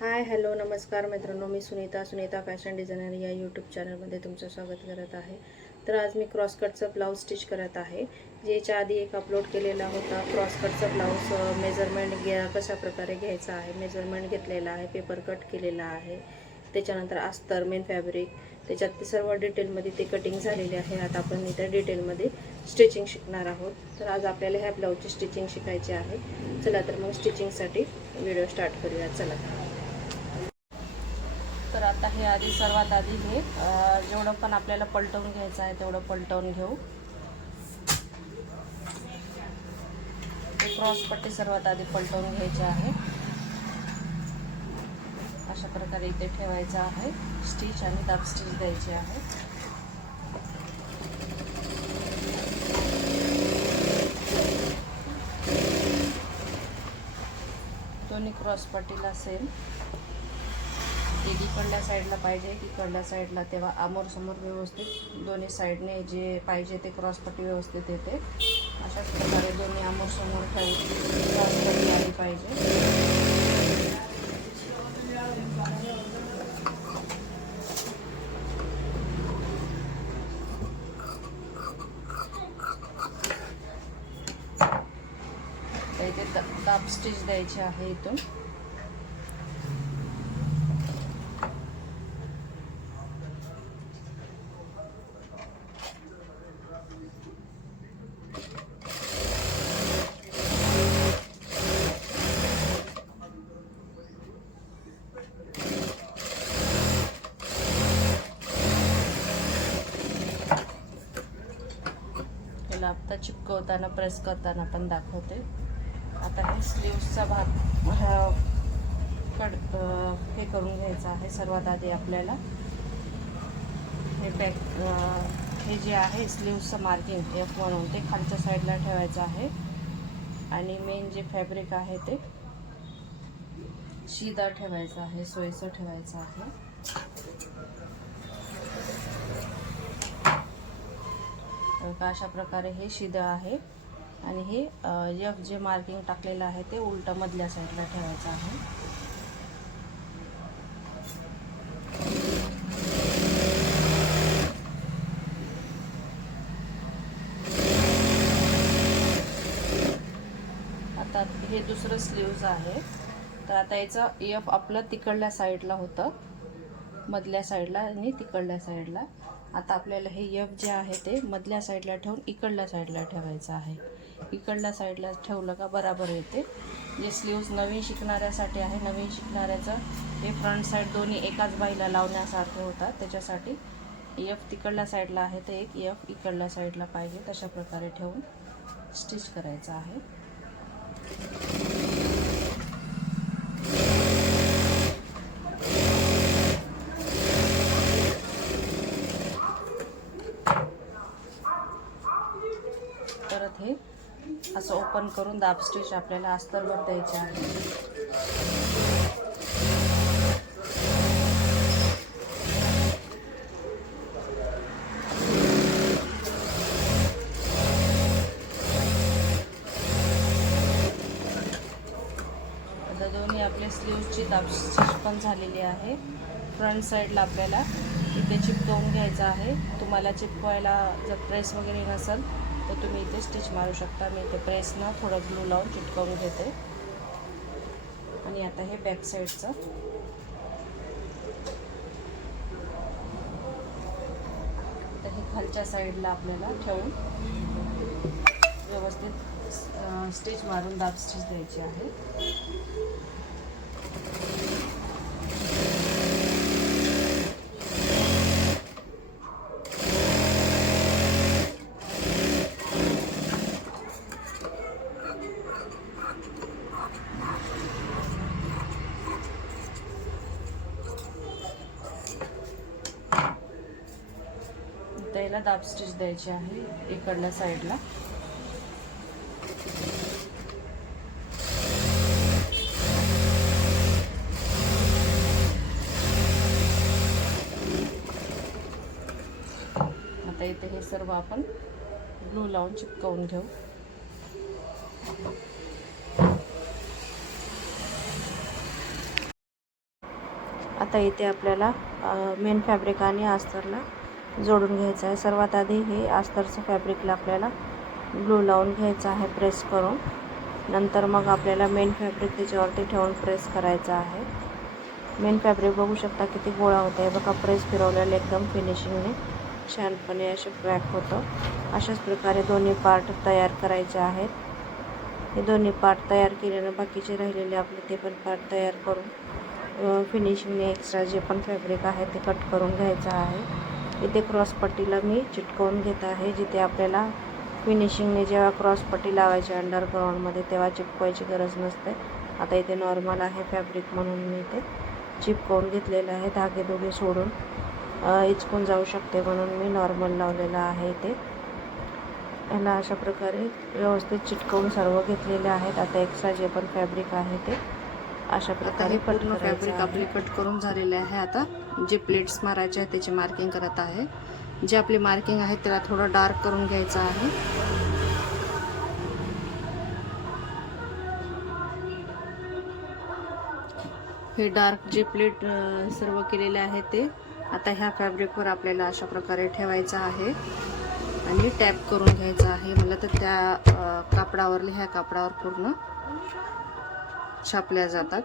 Hi hello नमस्कार मित्रांनो, मी Sunita fashion designer या यूट्यूब चॅनलमध्ये तुमचं स्वागत करत आहे। तर आज मी क्रॉसकटचा ब्लाऊज स्टिच करत आहे। याच्या आधी एक अपलोड केलेला होता क्रॉसकटचा ब्लाऊज मेजरमेंट कशा प्रकारे घ्यायचा आहे, मेजरमेंट घेतलेला आहे, पेपर कट केलेला आहे, त्याच्यानंतर अस्तर मेन फॅब्रिक, त्याच्यात ते सर्व डिटेलमध्ये ते कटिंग झालेले आहे। आता आपण इथे डिटेलमध्ये स्टिचिंग शिकणार आहोत। तर आज आपल्याला ह्या ब्लाऊजची स्टिचिंग शिकायची आहे। चला तर मग स्टिचिंगसाठी व्हिडिओ स्टार्ट करूया। चला तर आता हे आधी सर्वात आधी हे जेवढं पण आपल्याला पलटवून घ्यायचं आहे तेवढं पलटवून घेऊ। क्रॉस पट्टी सर्वात आधी पलटवून घ्यायची आहे। अशा प्रकारे इथे ठेवायचं आहे स्टिच आणि दाब स्टिच द्यायची आहे। दोन्ही क्रॉस पट्टीला सेम इकडल्या साईडला पाहिजे इकडल्या साईडला, तेव्हा आमोर समोर व्यवस्थित दोन्ही साईडने जे पाहिजे ते क्रॉसपट्टी व्यवस्थित येते। अशाच प्रकारे दोन्ही आमोर समोर ठेवून क्रॉसपट्टी आली पाहिजे। इथे दाब स्टिच द्यायची आहे इथून। आता चिपकवताना प्रेस करताना पण दाखवते। आता हे स्लीव्सचा भाग हे करून घ्यायचा आहे। सर्वात आधी आपल्याला हे हे जे आहे स्लीव्सचं मार्किंग F म्हणून ते खालच्या साईडला ठेवायचं आहे आणि मेन जे फॅब्रिक आहे ते शिदा ठेवायचं आहे, सोयीचं ठेवायचं आहे। अशा प्रकारे हे शिदा आहे आणि हे F जे मार्किंग टाकलेलं आहे ते उलट मधल्या साईडला ठेवायचं आहे। आता हे दुसरं स्लीव्ज आहे। तर आता याचा F आपलं तिकडल्या साईडला होतं, मधल्या साईडला आणि तिकडल्या साईडला। आता आपल्याला हे F जे आहे ते मधल्या साईडला ठेवून इकडल्या साईडला ठेवायचं आहे। इकडल्या साईडला ठेवलं का बराबर येते। जे स्लीव्ज नवीन शिकणाऱ्यासाठी आहे, नवीन शिकणाऱ्याचं हे फ्रंट साईड दोन्ही एकाच बाईला लावण्यासारखे होतात, त्याच्यासाठी F तिकडल्या साईडला आहे तर एक F इकडल्या साईडला पाहिजे, तशा प्रकारे ठेवून स्टिच करायचं आहे। परत हे असं ओपन करून दाब स्टिच आपल्याला अस्तरवर द्यायचे आहे। आता दोन्ही आपले स्लीव्सची दाब स्टिच पण झालेली आहे। फ्रंट साईडला आपल्याला इथे चिपकवून घ्यायचं आहे। तुम्हाला चिपकवायला जर प्रेस वगैरे नसेल तर तुम्ही इथे स्टिच मारू शकता। मी इथे प्रेसनं थोडं ग्लू लावून चिटकवून घेते। आणि आता हे बॅक साईडचं तर हे खालच्या साईडला आपल्याला ठेवून व्यवस्थित स्टिच मारून दाब स्टिच द्यायची आहे। त्याला दाब स्टिच द्यायची आहे इकडल्या साईडला। आता इथे हे सर्व आपण ग्लू लावून चिपकवून घेऊ। आता इथे आपल्याला मेन फॅब्रिक आणि अस्तरला जोडून घ्यायचं आहे. सर्वात आधी हे अस्तरचं फॅब्रिकला आपल्याला ग्लू लावून घ्यायचं आहे प्रेस करून. नंतर मग आपल्याला मेन फॅब्रिक त्याच्यावरती ठेवून प्रेस करायचं आहे. मेन फॅब्रिक बघू शकता किती गोळा होतं आहे बघा. प्रेस फिरवलेलं एकदम फिनिशिंगने छानपणे असे पॅक होतं. अशाच प्रकारे दोन्ही पार्ट तयार करायचे आहेत. हे दोन्ही पार्ट तयार केल्यानं बाकीचे राहिलेले आपले ते पण पार्ट तयार करून फिनिशिंगने एक्स्ट्रा जे पण फॅब्रिक आहे ते कट करून घ्यायचं आहे. इथे क्रॉसपट्टीला मी चिटकवून घेत आहे. जिथे आपल्याला फिनिशिंगने जेव्हा क्रॉसपट्टी लावायची अंडरग्राऊंडमध्ये तेव्हा चिपकवायची गरज नसते. आता इथे नॉर्मल आहे फॅब्रिक म्हणून मी इथे चिपकवून घेतलेलं आहे. धागे दोघे सोडून इचकून जाऊ शकते म्हणून मी नॉर्मल लावलेलं आहे. इथे याला अशा प्रकारे व्यवस्थित चिटकवून सर्व घेतलेले आहेत. आता एक्स्ट्रा जे पण फॅब्रिक आहे ते अशा प्रकारे पूर्ण फॅब्रिक आपले कट करून झालेले आहे. आता जे प्लेट्स मारायचे आहेत त्याची मार्किंग करत आहे. जे आपली मार्किंग आहे त्याला थोडं डार्क करून घ्यायचं आहे. हे डार्क जे प्लेट सर्व केलेले आहे ते आता ह्या फॅब्रिकवर आपल्याला अशा प्रकारे ठेवायचं आहे आणि टॅप करून घ्यायचं आहे. मला तर त्या कापडावर ह्या कापडावर पूर्ण छापल्या जातात.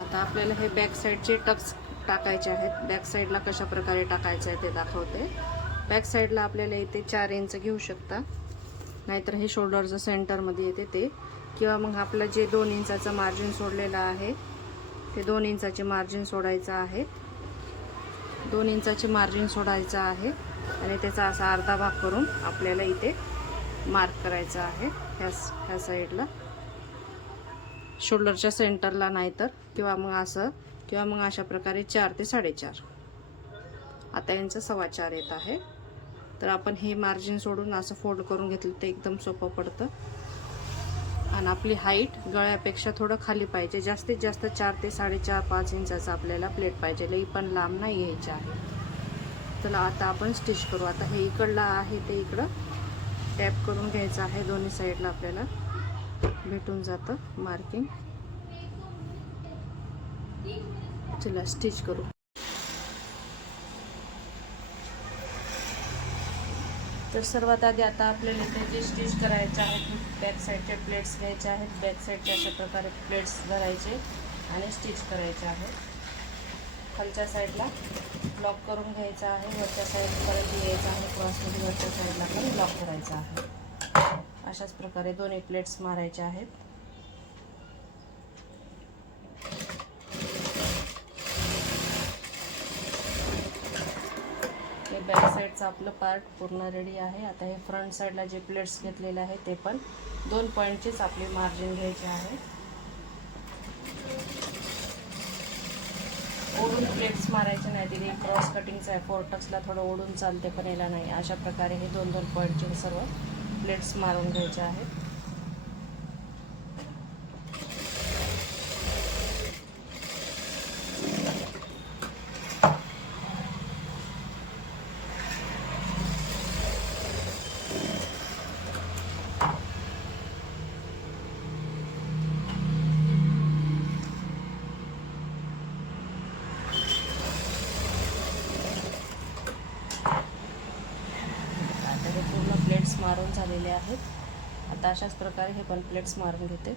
आता आपल्याला हे बॅक साईडचे टक्स टाकायचे आहेत. बॅक साईडला कशा प्रकारे टाकायचं आहे ते दाखवते. बॅक साईडला आपल्याला इथे 4 इंच घेऊ शकता, नाहीतर हे शोल्डरचं सेंटरमध्ये येते ते, किंवा मग आपलं जे 2 इंचाचं मार्जिन सोडलेलं आहे ते 2 इंचाचे मार्जिन सोडायचं आहे. 2 इंचाचे मार्जिन सोडायचं आहे आणि त्याचा असा अर्धा भाग करून आपल्याला इथे मार्क करायचा आहे ह्या साईडला, शोल्डरच्या सेंटरला नाही तर, किंवा मग असं, किंवा मग अशा प्रकारे 4 ते 4.5. आता यांचं 4.25 येत आहे. तर आपण हे मार्जिन सोडून असं फोल्ड करून घेतलं तर एकदम सोपं पडतं. आणि आपली हाईट गळ्यापेक्षा थोडं खाली पाहिजे. जास्तीत जास्त 4 ते 4.5-5 इंचाचा आपल्याला प्लेट पाहिजे. लई पण लांब नाही घ्यायची आहे. चला आता आपण स्टिच करू. आता हे इकडला आहे ते इकडं टॅप करून घ्यायचं आहे. दोन्ही साईडला आपल्याला भेटून जातं मार्किंग. चला स्टिच करू. तर सर्वात आधी आता आपल्याला इथे जे स्टिच करायचे आहेत बॅक साईडचे प्लेट्स घ्यायचे आहेत. बॅक साईडचे अशा प्रकारे प्लेट्स धरायचे आणि स्टिच करायचे आहेत. खालच्या साईडला ब्लॉक करून घ्यायचा आहे. वरच्या साईडपर्यंत यायचं आहे. क्रॉसमध्ये वरच्या साईडला पण ब्लॉक करायचा आहे. अशाच प्रकारे दोन्ही प्लेट्स मारायचे आहेत. बॅक साईडचं आपलं पार्ट पूर्ण रेडी आहे. आता हे फ्रंट साईडला जे प्लेट्स घेतलेले आहे ते पण 2 पॉईंटचेच आपले मार्जिन घ्यायचे आहे. ओढून प्लेट्स मारायचे नाही. तिथे क्रॉस कटिंगचं आहे. 4 टक्सला थोडं ओढून चालते पण याला नाही. अशा प्रकारे हे 2-2 पॉईंटचे सर्व प्लेट्स मारून घ्यायचे आहेत. पूर्ण प्लेट्स मारून झालेले आहेत. आता अशाच प्रकारे हे पण प्लेट्स मारून घेते.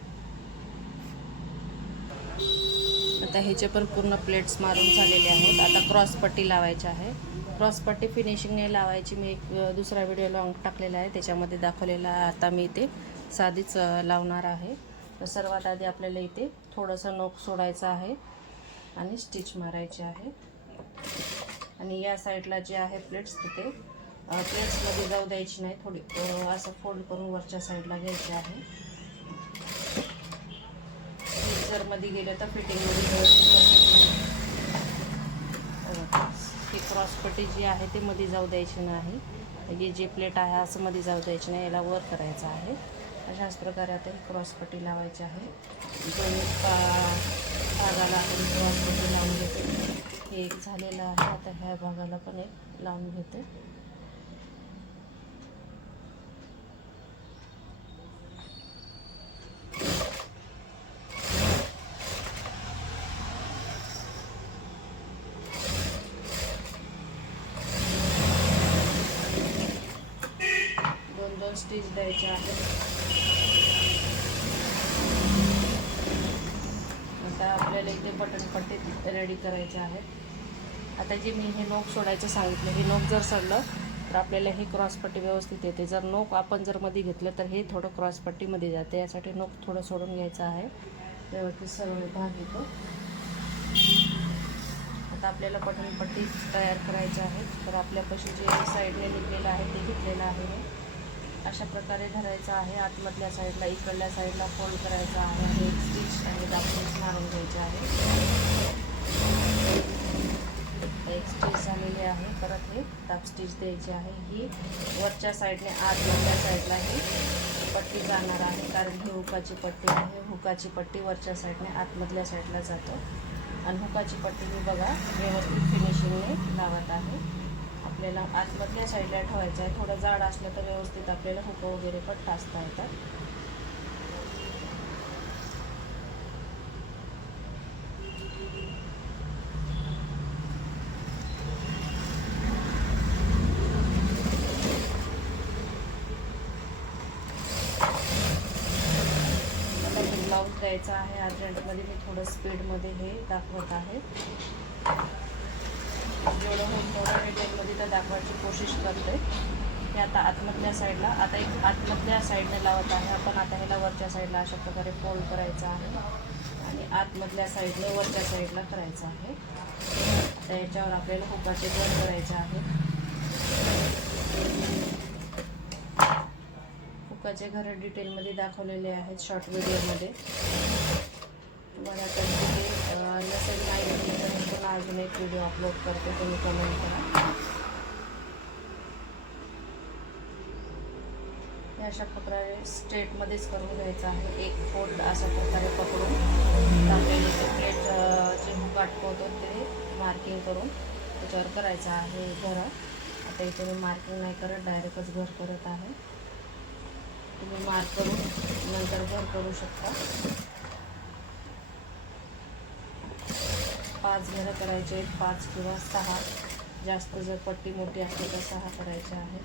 आता ह्याचे पण पूर्ण प्लेट्स मारून झालेले आहेत. आता क्रॉसपट्टी लावायची आहे. क्रॉसपट्टी फिनिशिंगने लावायची मी एक दुसरा व्हिडिओ लॉंग टाकलेला आहे त्याच्यामध्ये दाखवलेला आहे. आता मी इथे साधीच लावणार आहे. तर सर्वात आधी आपल्याला इथे थोडंसं नोक सोडायचं आहे आणि स्टिच मारायचे आहे. आणि या साईडला जे आहे प्लेट्स तिथे प्लेट्समध्ये जाऊ द्यायची नाही. थोडी असं फोल्ड करून वरच्या साईडला घ्यायचे आहे. जर मध्ये गेलं तर फिटिंगमध्ये ही क्रॉसपट्टी जी आहे ते मध्ये जाऊ द्यायची नाही. हे जे प्लेट आहे असं मध्ये जाऊ द्यायची नाही. याला वर करायचं आहे. अशाच प्रकारे आता ही क्रॉसपट्टी लावायची आहे. दोन्ही भागाला आपण क्रॉसपट्टी लावून घेते. हे एक झालेलं आहे. आता ह्या भागाला पण एक लावून घेते. शोल्डर स्टिच द्यायचे आहे. आता आपल्याला इथे बटन पट्टी रेडी करायचे आहेत. आता जे मी हे नोक सोडायचं सांगितलं, हे नोक जर सोडलं तर आपल्याला हे क्रॉसपट्टी व्यवस्थित येते. जर नोक आपण जर मध्ये घेतलं तर हे थोडं क्रॉसपट्टीमध्ये जाते. यासाठी नोक थोडं सोडून घ्यायचं आहे, व्यवस्थित सरळ भाग येतो. आता आपल्याला बटन पट्टी तयार करायची आहे. तर आपल्यापाशी जे साईडने निघलेलं आहे ते घेतलेलं आहे. अशा प्रकारे धरायचं आहे. आतमधल्या साईडला, इकडल्या साईडला फोल्ड करायचा आहे आणि एक स्टिच आणि दाबून मारून घ्यायचे आहे. एक स्टिच झालेली आहे. परत हे दाब स्टिच द्यायची आहे. ही वरच्या साईडने आतमधल्या साईडला ही पट्टी जाणार आहे, कारण ही हुकाची पट्टी आहे. हुकाची पट्टी वरच्या साईडने आतमधल्या साईडला जातो आणि हुकाची पट्टी मी बघा व्यवस्थित फिनिशिंगने लावत आहे. आपल्याला आतमधल्या साईडला ठेवायचं आहे. थोडं जाड असलं तर व्यवस्थित आपल्याला हुक वगैरे पण टाचता येतात. ब्लाऊज द्यायचा आहे. अर्जंटमध्ये मी थोडं स्पीडमध्ये हे दाखवत आहे. जेवढं होईल तेवढं डिटेलमध्ये तर दाखवायची कोशिश करते. हे आता आतमधल्या साईडला, आता एक आतमधल्या साईडने लावत आहे आपण. आता ह्याला वरच्या साईडला अशा प्रकारे फोल्ड करायचं आहे आणि आतमधल्या साईडने वरच्या साईडला करायचं आहे. आता याच्यावर आपल्याला हुकाचे घर करायचे आहे. हुकाचे घर डिटेलमध्ये दाखवलेले आहेत शॉर्ट व्हिडिओमध्ये. तुम्हाला त्यांचे हे नसेल माहिती तर मी पुन्हा अजून एक व्हिडिओ अपलोड करते, तुम्ही कमेंट करा. हे अशा प्रकारे स्ट्रेटमध्येच करून घ्यायचं आहे. एक फोल्ड अशा प्रकारे पकडून आपल्याला ते प्लेट जे हुक अटकवतो ते मार्किंग करून त्याच्यावर करायचं आहे घर. आता इथे मी मार्किंग नाही करत, डायरेक्टच घर करत आहे. तुम्ही मार्क करून नंतर घर करू शकता. 5 घरं करायचे, 5 किंवा 6. जास्त जर पट्टी मोठी असली तर 6 करायचे आहे.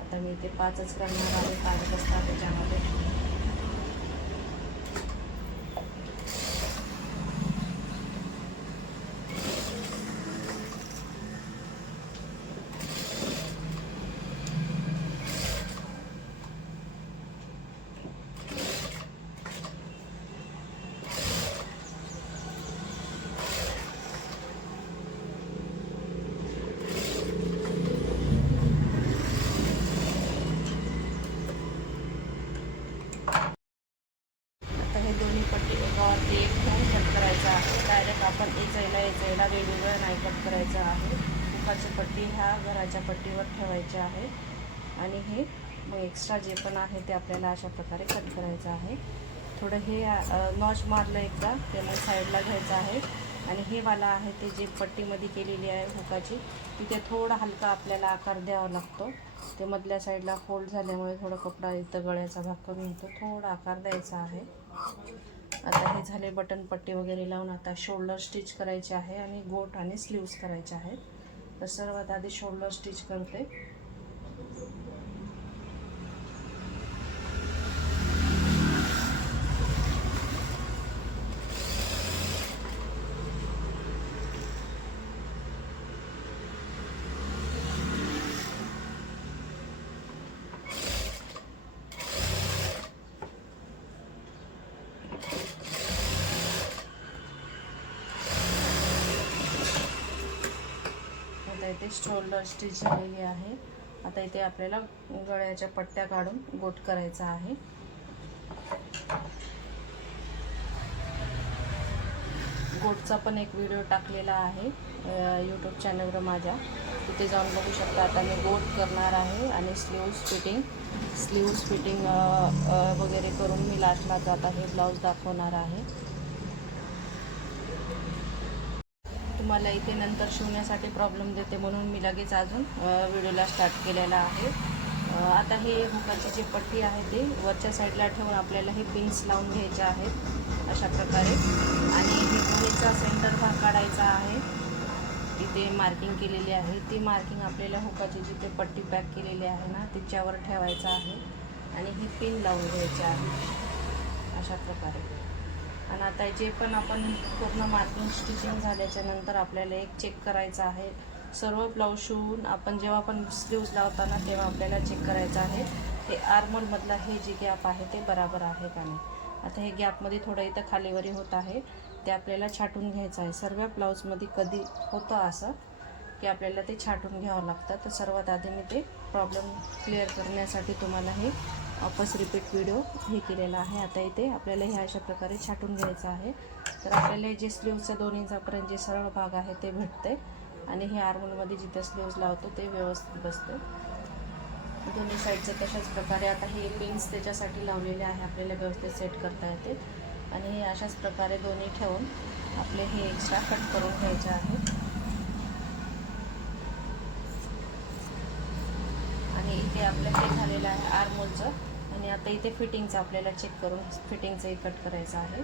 आता मी ते 5च करणार आहे. 5 असतात त्याच्यामध्ये. दोन्ही पट्टी एकावरती एक घेऊन कट करायचं आहे. डायरेक्ट आपण यायला वेगवेगळं नाही कट करायचं आहे. हुकाची पट्टी ह्या घराच्या पट्टीवर ठेवायची आहे आणि हे मग एक्स्ट्रा जे पण आहे ते आपल्याला अशा प्रकारे कट करायचं आहे. थोडं हे नॉच मारलं एकदा ते मग साईडला घ्यायचं आहे आणि हे वाला आहे ते जे पट्टीमध्ये केलेली आहे हुकाची, तिथे थोडा हलका आपल्याला आकार द्यावा लागतो. ते मधल्या साईडला फोल्ड झाल्यामुळे थोडं कपडा इथं गळ्याचा भाग कमी होतो, थोडा आकार द्यायचा आहे. आता हे झाले बटन पट्टी वगैरे लावून. आता शोल्डर स्टिच करायचे आहे आणि गोट आणि स्लीव्स करायचे आहेत. तर सर्वात आधी शोल्डर स्टिच करते. इथे शोल्डर स्टिच झालेली आहे. आता इथे आपल्याला गळ्याच्या पट्ट्या काढून गोट करायचा आहे. गोटचा पण एक व्हिडिओ टाकलेला आहे यूट्यूब चॅनलवर माझ्या, तिथे जाऊन बघू शकता. आता मी गोट करणार आहे आणि स्लीव्स फिटिंग वगैरे करून मी लास्टला आता हे ब्लाऊज दाखवणार आहे. तुम्हाला इथे नंतर शिवण्यासाठी प्रॉब्लेम देते म्हणून मी लगेच अजून व्हिडिओला स्टार्ट केलेला आहे. आता हे हुकाची जी पट्टी आहे ते वरच्या साईडला ठेवून आपल्याला हे पिन्स लावून घ्यायचे आहेत अशा प्रकारे आणि ह्याचा सेंटर भाग काढायचा आहे. इथे मार्किंग केलेली आहे ती मार्किंग आपल्याला हुकाची जिथे पट्टी पॅक केलेली आहे ना तिच्यावर ठेवायचं आहे आणि ही पिन लावून घ्यायची आहे अशा प्रकारे. आणि आता जे पण आपण पूर्ण मार्किंग स्टिचिंग झाल्याच्या नंतर आपल्याला एक चेक करायचं आहे. सर्व ब्लाऊज शिवून आपण जेव्हा पण स्लीव्ज लावताना तेव्हा आपल्याला चेक करायचं आहे हे आर्मोलमधला हे जे गॅप आहे ते बरोबर आहे का नाही. आता हे गॅपमध्ये थोडं इथं खालीवरी होत आहे, ते आपल्याला छाटून घ्यायचं आहे. सर्व ब्लाऊजमध्ये कधी होतं असं की आपल्याला ते छाटून घ्यावं लागतं. तर सर्वात आधी मी ते प्रॉब्लेम क्लिअर करण्यासाठी तुम्हाला हे वापस रिपीट व्हिडिओ हे केलेला आहे. आता इथे आपल्याला हे अशा प्रकारे छाटून घ्यायचं आहे. तर आपल्याला जे स्लीव्हचं 2 इंचापर्यंत जे सरळ भाग आहे ते भेटते आणि हे आर्मोलमध्ये जिथे स्लीव्ज लावतो ते व्यवस्थित बसते. दोन्ही साईडचं तशाच प्रकारे आता हे पिन्स त्याच्यासाठी लावलेले आहे, आपल्याला व्यवस्थित सेट करता येते. आणि हे अशाच प्रकारे दोन्ही ठेवून आपले हे एक्स्ट्रा कट करून घ्यायचे आहे. आणि इथे आपलं हे झालेलं आहे आर्मोलचं. आणि आता इथे फिटिंगचं आपल्याला चेक करून फिटिंगचंही कट करायचं आहे.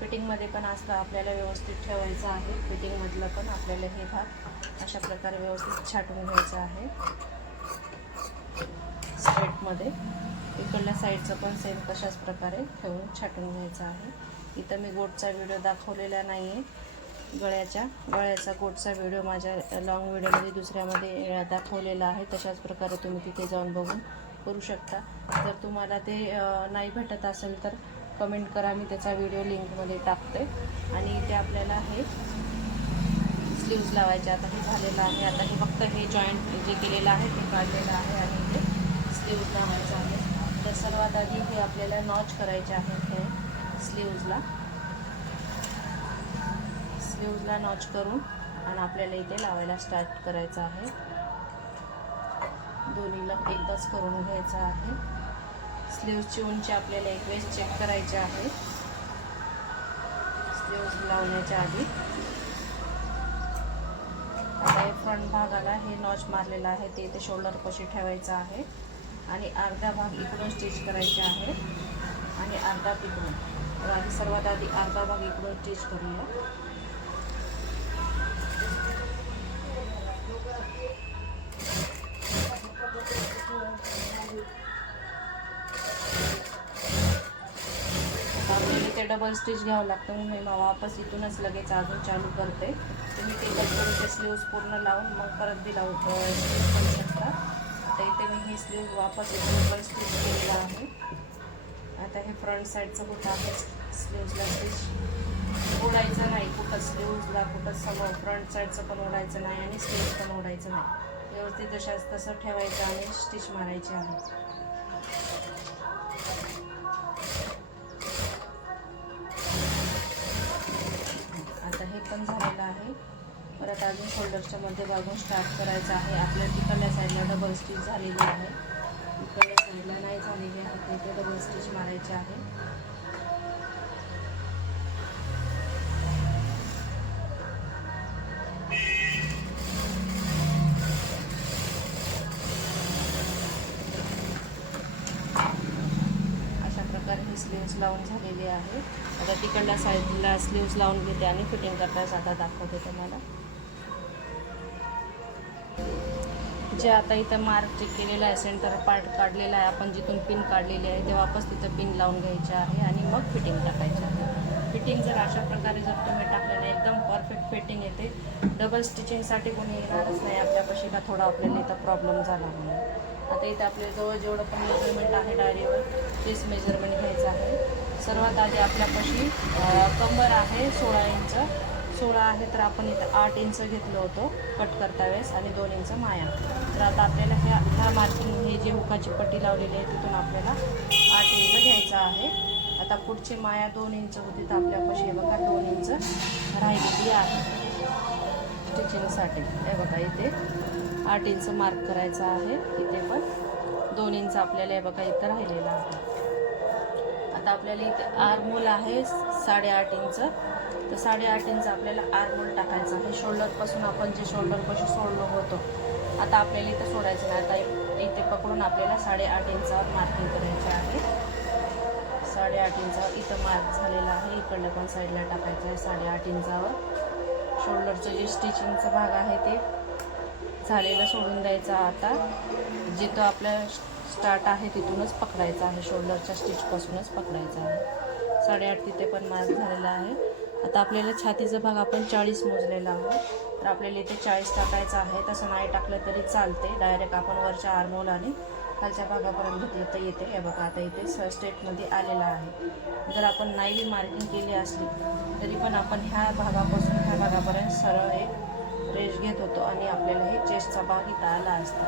फिटिंगमध्ये पण असं आपल्याला व्यवस्थित ठेवायचं आहे. फिटिंगमधलं पण आपल्याला हे भाग अशा प्रकारे व्यवस्थित छाटून घ्यायचं आहे स्ट्रेटमध्ये. इकडल्या साईडचं पण सेम तशाच प्रकारे ठेवून छाटून घ्यायचं आहे. इथं मी गोटचा व्हिडिओ दाखवलेला नाही आहे. गळ्याचा गोटचा व्हिडिओ माझ्या लॉंग व्हिडिओमध्ये दुसऱ्यामध्ये दाखवलेला आहे. तशाच प्रकारे तुम्ही तिथे जाऊन बघून करू शकता. जर तुम्हाला ते नाही भेटत असेल तर कमेंट करा, मी त्याचा व्हिडिओ लिंकमध्ये टाकते. आणि इथे आपल्याला हे स्लीव्ज लावायचे. आता हे झालेलं आहे. आता हे फक्त हे जॉईंट जे केलेलं आहे ते काढलेलं आहे आणि इथे स्लीव्ज लावायचं आहे. तर सर्वात आधी हे आपल्याला नॉच करायचे आहेत. हे स्लीव्जला नॉच करून आणि आपल्याला इथे लावायला स्टार्ट करायचं आहे. दोन्हीला एकदाच करून घ्यायचं आहे. स्लीव्जची उंची आपल्याला एक वेळेस चेक करायची आहे स्लीव्ज लावण्याच्या आधी. आता हे फ्रंट भागाला हे नॉच मारलेलं आहे ते इथे शोल्डरपाशी ठेवायचं आहे आणि अर्धा भाग इकडून स्टिच करायचे आहे आणि अर्धा तिकडून. तर आधी सर्वात आधी अर्धा भाग इकडून स्टिच करूया. इथे डबल स्टिच घ्यावं लागतं म्हणून मी वापस इथूनच लगेच अजून चालू करते. तुम्ही ते कट करून ते स्लीव्ज पूर्ण लावून मग परत बी लावू स्टिच करू शकता. आता इथे मी हे स्लीव्ज वापस इथून डबल स्टिच केलेलं आहे. आता हे फ्रंट साईडचं कुठं आहे स्लीव्जला स्टिच ओढायचं नाही, कुठं स्लीव्जला कुठं समोर फ्रंट साईडचं पण ओढायचं नाही आणि स्लीव्ज पण ओढायचं नाही. व्यवस्थित जशाच तसं ठेवायचं आणि स्टिच मारायची आहे. आता हे पण झालेलं आहे. परत अजून शोल्डरच्या मध्ये भागून स्टार्ट करायचं आहे. आपल्या तिकडल्या साईडला डबल स्टिच झालेली आहे, इकडल्या साईडला नाही झालेली आहे, इथे डबल स्टिच मारायची आहे. अशा प्रकारे ही स्लीव्ज लावून झालेली आहे. आता तिकडल्या साईडला स्लीव्ज लावून घेते आणि फिटिंग करताना आता दाखवते तुम्हाला. जे आता इथं मार्क चेक केलेला आहे, सेंटर पार्ट काढलेला आहे आपण, जिथून पिन काढलेली आहे ते वापस तिथं पिन लावून घ्यायचे आहे आणि मग फिटिंग टाकायची आहे. फिटिंग जर अशा प्रकारे जर तुम्ही टाकलं नाही एकदम परफेक्ट फिटिंग येते. डबल स्टिचिंगसाठी कोणी येणारच नाही आपल्यापाशी का थोडा आपल्याला इथं प्रॉब्लेम झाला म्हणून. आता इथं आपल्याजवळ जेवढं पण मेजरमेंट आहे डायरीवर तेच मेजरमेंट घ्यायचं आहे. सर्वात आधी आपल्यापाशी कंबर आहे 16 इंच, 16 आहे तर आपण इथं 8 इंच घेतलं होतं कट करता वेळेस आणि 2 इंच माया. तर आता आपल्याला ह्या मार्किंग हे जे हुकाची पट्टी लावलेली आहे तिथून आपल्याला 8 इंच घ्यायचं आहे. आता पुढची माया 2 इंच होती तर आपल्यापाशी हे बघा 2 इंच राहिलेली आहे स्टिचिंगसाठी. हे बघा इथे 8 इंच मार्क करायचं आहे. इथे पण 2 इंच आपल्याला हे बघा इथं राहिलेलं आहे. आता आपल्याला इथे आर्मोल आहे 8.5 इंच, तर 8.5 इंच आपल्याला आर्मोल टाकायचं आहे. शोल्डरपासून आपण जे शोल्डरपाशी सोडलो होतो आता आपल्याला इथं सोडायचं नाही. आता इथे पकडून आपल्याला 8.5 इंचावर मार्किंग करायचे आहे. 8.5 इंचावर इथं मार्क झालेला आहे. इकडल्या पण साईडला टाकायचं आहे 8.5 इंचावर. शोल्डरचं जे स्टिचिंगचा भाग आहे ते झालेलं सोडून द्यायचा. आता जिथं आपल्या स्टार्ट आहे तिथूनच पकडायचा आहे, शोल्डरच्या स्टिचपासूनच पकडायचा आहे. 8.5 तिथे पण मार्क झालेला आहे. आता आपल्याला छातीचा भाग आपण 40 मोजलेला आहोत, तर आपल्याला इथे 40 टाकायचं आहे. तसं नाही टाकलं तरी चालते, डायरेक्ट आपण वरच्या आर्महोल आणि खालच्या भागापर्यंत घेतलं तर येते. हे बघा आता इथे स्टेपमध्ये आलेला आहे. जर आपण नाही मार्किंग केली असली तरी पण आपण ह्या भागापासून ह्या भागापर्यंत सरळ एक रेष घेत होतो आणि आपल्याला हे चेस्टचा भाग इथं आला असता.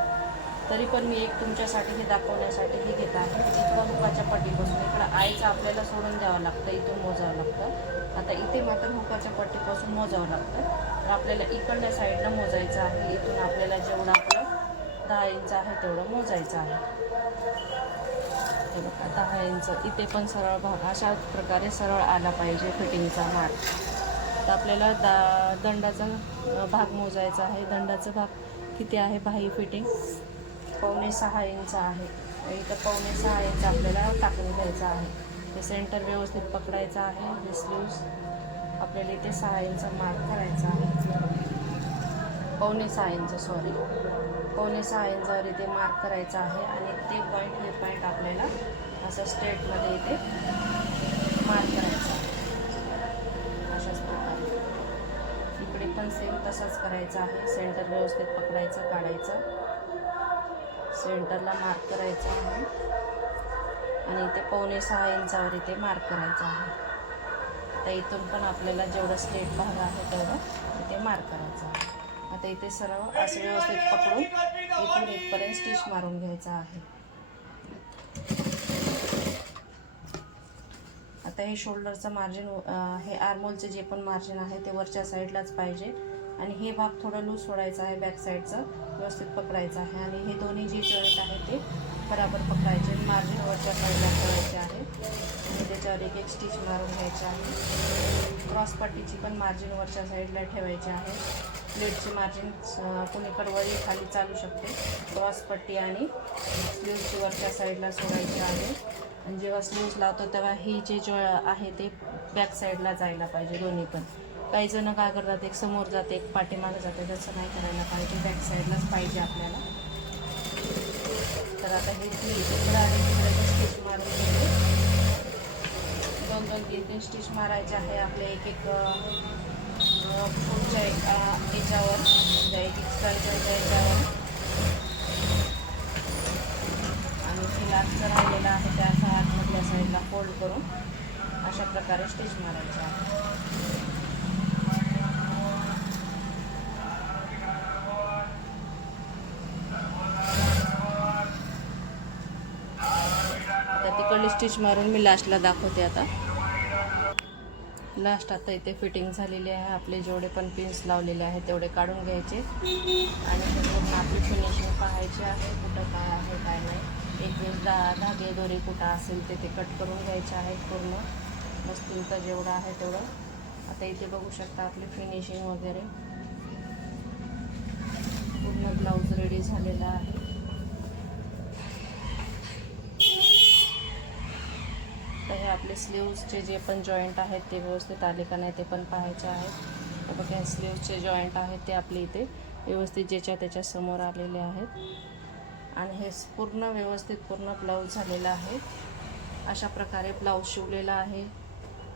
तरी पण मी एक तुमच्यासाठी हे दाखवण्यासाठी हे घेत आहे. इथं हुकाच्या पट्टीपासून इकडं आईचं आपल्याला सोडून द्यावं लागतं, इथून मोजावं लागतं. आता इथे मात्र हुकाच्या पट्टीपासून मोजावं लागतं, तर आपल्याला इकडल्या साईडला मोजायचं आहे. इथून आपल्याला जेवढं आपलं 10 इंच आहे तेवढं मोजायचं आहे. हे बघा 10 इंच. इथे पण सरळ भाग अशा प्रकारे सरळ आला पाहिजे फिटिंगचा मार्क. तर आपल्याला दंडाचा भाग मोजायचा आहे. दंडाचा भाग किती आहे बाही फिटिंग? 5.25 इंच आहे. इथं 5.25 इंच आपल्याला टाकून घ्यायचं आहे. ते सेंटर व्यवस्थित पकडायचं आहे. हे स्लीव्स आपल्याला इथे 6 इंच मार्क करायचा आहे. 5.25 इंच 5.25 इंचावर इथे मार्क करायचं आहे आणि ते पॉईंट आपल्याला असं स्ट्रेटमध्ये इथे मार्क करायचं आहे. अशाच प्रकारे इकडे पण सेम तसंच करायचं आहे. सेंटर व्यवस्थित पकडायचं, काढायचं, सेंटरला मार्क करायचं आहे आणि इथे 5.25 इंचावर इथे मार्क करायचं आहे. आता इथून पण आपल्याला जेवढं स्ट्रेट भाग आहे तेवढं इथे मार्क करायचं आहे. आता इथे सरळ असं व्यवस्थित पकडून इथून इथपर्यंत स्टिच मारून घ्यायचं आहे. आता हे शोल्डरचं मार्जिन, हे आर्महोलचे जे पण मार्जिन आहे ते वरच्या साईडलाच पाहिजे आणि हे भाग थोडं लूज सोडायचं आहे. बॅक साईडचं व्यवस्थित पकडायचं आहे आणि हे दोन्ही जे जॉईंट आहे ते बराबर पकडायचे. मार्जिन वरच्या साईडला ठेवायचे आहे आणि त्याच्यावर एक स्टिच मारून घ्यायचे आहे. क्रॉस पट्टीची पण मार्जिन वरच्या साईडला ठेवायची आहे. प्लेटची मार्जिन कोणीकडे वरी खाली चालू शकते. क्रॉस पट्टी आणि स्लीव्सची वरच्या साईडला सोडायची आहे आणि जेव्हा स्लीव्स लावतो तेव्हा ही जे आहे ते बॅक साईडला जायला पाहिजे दोन्ही पण. काही जण काय करतात, एक समोर जाते एक पाठीमागे जाते, तसं नाही करायला पाहिजे. बॅक साईडलाच पाहिजे आपल्याला. तर आता हे इकडं आणि तिकडे स्टिच मारून घेते. 2-2, 3-3 स्टिच मारायचे आहे आपले एक पुढच्या याच्यावर, एक एक्स्ट्राच्या याच्यावर. आणि हे लास्टचं राहिलेलं आहे त्या असा आतमधल्या साईडला फोल्ड करून अशा प्रकारे स्टिच मारायचे आहे. तिकडली स्टिच मारून मी लास्टला दाखवते. आता लास्ट आता इथे फिटिंग झालेली आहे. आपले जेवढे पण पिन्स लावलेले आहेत तेवढे काढून घ्यायचे आणि पूर्ण आपली फिनिशिंग पाहायची आहे, कुठं काय आहे काय नाही. एक धागे दोरे कुठं असेल ते कट करून घ्यायचे आहेत पूर्ण मस्त जेवढं आहे तेवढं. आता इथे बघू शकता आपली फिनिशिंग वगैरे पूर्ण ब्लाऊज रेडी झालेला आहे. तर हे आपले स्लीव्सचे जे पण जॉईंट आहेत ते व्यवस्थित आले का नाही ते पण पाहायचे आहेत. तर बघा स्लीव्सचे जॉईंट आहेत ते आपले इथे व्यवस्थित ज्याच्या त्याच्या समोर आलेले आहेत आणि हे पूर्ण व्यवस्थित पूर्ण ब्लाऊज झालेला आहे. अशा प्रकारे ब्लाऊज शिवलेला आहे.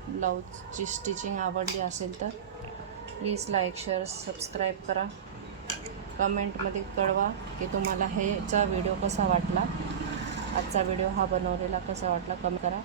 ब्लाऊजची स्टिचिंग आवडली असेल तर प्लीज लाईक, शेअर, सबस्क्राईब करा. कमेंटमध्ये कळवा की तुम्हाला ह्याचा व्हिडिओ कसा वाटला, आजचा व्हिडिओ हा बनवलेला कसा वाटला, कमेंट करा.